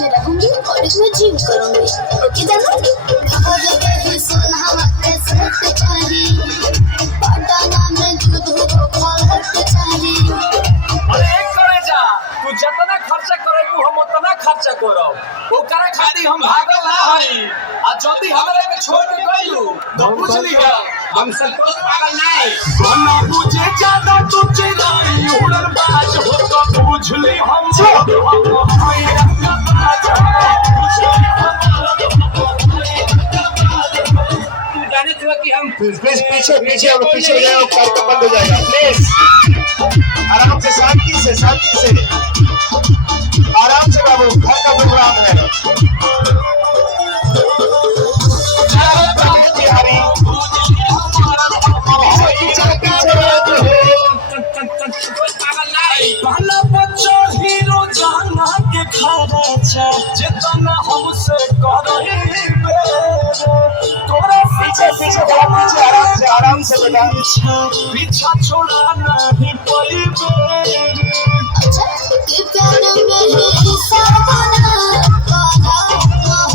में रहूंगी और इसमें जिम करूंगी। ओके जानो? तू जितना खर्चा करेबू हम उतना खर्चा करब। ओकरा खातिर हम भागल ना हई। आ जदी हमरा के छोड़ के गइलू तो पूछ लिहा हम संतोष पागल नहीं। हम ना बुझे ज्यादा तू चिल्लाई उड़न बाज हो तो बुझ ली हम हई रंगबाज। तू जाने थी कि हम प्लीज पीछे पीछे हो जाओ, कार्यक्रम बंद हो जाएगा। प्लीज आराम से, शांति से आराम से बाबू, घर का प्रोग्राम है। बिहारी पहला बच्चा हीरो जाना के खर्चा जितना हमसे करही तोरा पीछे आराम से बेटा। पीछा छोड़ा नहीं पड़ी